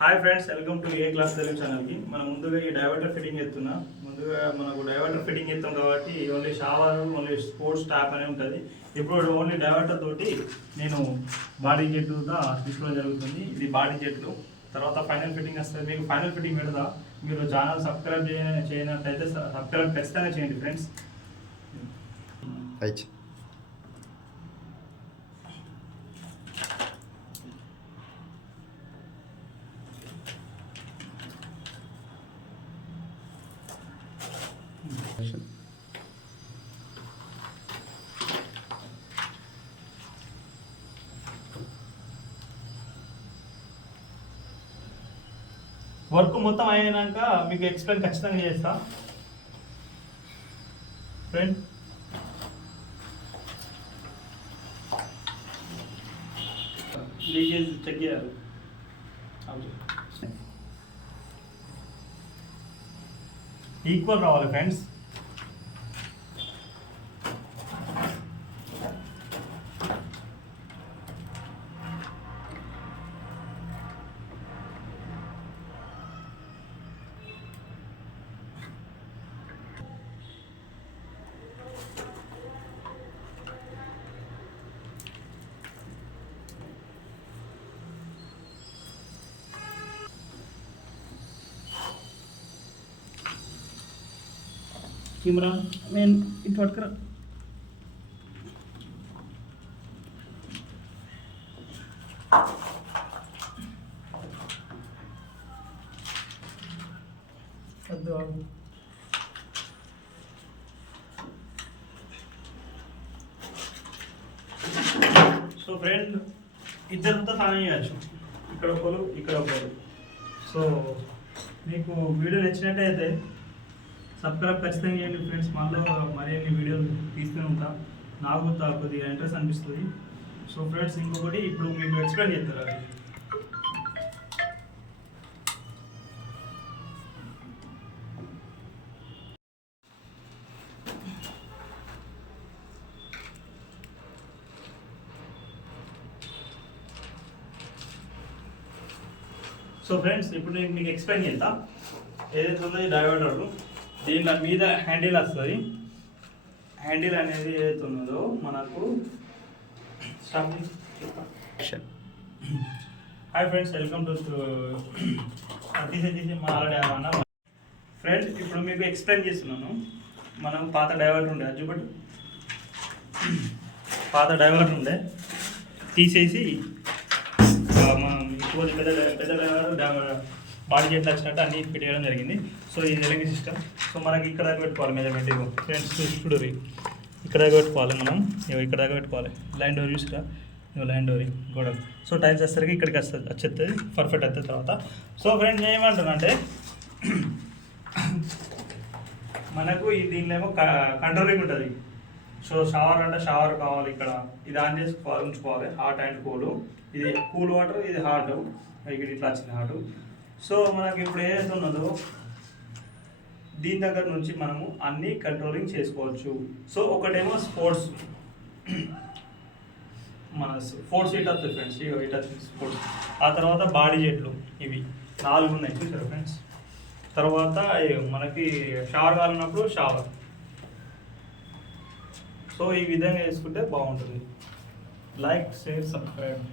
Hi friends, welcome to ఏ క్లాస్ తెలుగు ఛానల్కి. మనం ముందుగా ఈ డైవర్టర్ ఫిట్టింగ్ చేస్తున్నా. ముందుగా మనకు డైవర్టర్ ఫిట్టింగ్ చేస్తాం కాబట్టి only shower, only sports tap అనే ఉంటుంది. ఇప్పుడు ఓన్లీ డైవర్టర్ తోటి నేను బాడీ జెట్లు తీసుకోవడం జరుగుతుంది. ఇది బాడీ జెట్లు. తర్వాత ఫైనల్ ఫిట్టింగ్ వస్తుంది. మీకు ఫైనల్ ఫిట్టింగ్ పెడతా. మీరు ఛానల్ సబ్స్క్రైబ్ చేయనట్టయితే సబ్స్క్రైబ్ ఖచ్చితంగా చేయండి ఫ్రెండ్స్. వర్క్ మొత్తం అయినాక మీకు ఎక్స్ప్లెయిన్ ఖచ్చితంగా చేస్తా ఫ్రెండ్. లీకేజ్ చెక్ చేయాలి. ఈక్వల్ రావాలి ఫ్రెండ్స్. కెమెరా నేను ఇటు పట్టుకురా. సో ఫ్రెండ్, ఇద్దరితో స్నానం చేయచ్చు. ఇక్కడ ఒకరు, ఇక్కడ ఒకరు. సో మీకు వీడియో నచ్చినట్టయితే సబ్స్క్రైబ్ ఖచ్చితంగా చేయండి ఫ్రెండ్స్. మళ్ళీ మరిన్ని వీడియోలు తీస్తూనే ఉంటాం. నాకు కొద్దిగా ఇంట్రెస్ట్ అనిపిస్తుంది. సో ఫ్రెండ్స్, ఇంకొకటి ఇప్పుడు మీకు ఎక్స్ప్లెయిన్ చేస్తారు. అది సో ఫ్రెండ్స్, ఇప్పుడు నేను మీకు ఎక్స్ప్లెయిన్ చేస్తా. ఏదైతే ఉందో ఈ డైవర్టర్, దీని మీద హ్యాండిల్ వస్తుంది. హ్యాండిల్ అనేది ఏదైతే ఉన్నదో మనకు హాయ్ ఫ్రెండ్స్, వెల్కమ్ టు తీసేసి మా ఆల్రెడీ అన్న ఫ్రెండ్స్. ఇప్పుడు మీకు ఎక్స్ప్లెయిన్ చేస్తున్నాను. మనం పాత డైవర్టర్ ఉండే, అది చూపట్టు. పాత డైవర్టర్ ఉండే తీసేసి మనం ఇప్పుడు పెద్ద డైవర్ బాడీ జెట్లు వచ్చినట్టు అన్ని ఫిట్ చేయడం జరిగింది. సో ఇది ఎలక్ట్రిక్ సిస్టమ్. సో మనకి ఇక్కడ దాకా పెట్టుకోవాలి మెజర్మెంట్. ఇవ్వ ఫ్రెండ్స్, చూడరు ఇక్కడ దాకా పెట్టుకోవాలి. మనం ఇక్కడ దాకా పెట్టుకోవాలి. లైన్ డోర్ చూసిరా, లైన్ డోర్ గోడ. సో టైల్స్ వచ్చేసరికి ఇక్కడికి వచ్చేస్తుంది, పర్ఫెక్ట్ అవుతుంది తర్వాత. సో ఫ్రెండ్స్, నేను ఏమంటున్నానంటే మనకు దీనిలో ఏమో కంట్రోలింగ్ ఉంటుంది. సో షవర్ అంటే షవర్ కావాలి. ఇక్కడ ఇది ఆన్ చేసి ఉంచుకోవాలి. Hot and cool. ఇది కూల్ వాటర్, ఇది హాట్. ఇక్కడ ఇట్లా వచ్చింది హాట్. సో మనకి ఇప్పుడు ఏదైతే ఉన్నదో దీని దగ్గర నుంచి మనము అన్నీ కంట్రోలింగ్ చేసుకోవచ్చు. సో ఒకటేమో స్పోర్ట్స్, మన 4 సీట్ వస్తుంది ఫ్రెండ్స్. ఇవి ఇట్ వచ్చింది స్పోర్ట్స్. ఆ తర్వాత బాడీ జెట్లు, ఇవి 4 ఉన్నాయి చూసారు ఫ్రెండ్స్. తర్వాత మనకి షవర్ కాలినప్పుడు షవర్. సో ఈ విధంగా వేసుకుంటే బాగుంటుంది. Like, share, subscribe.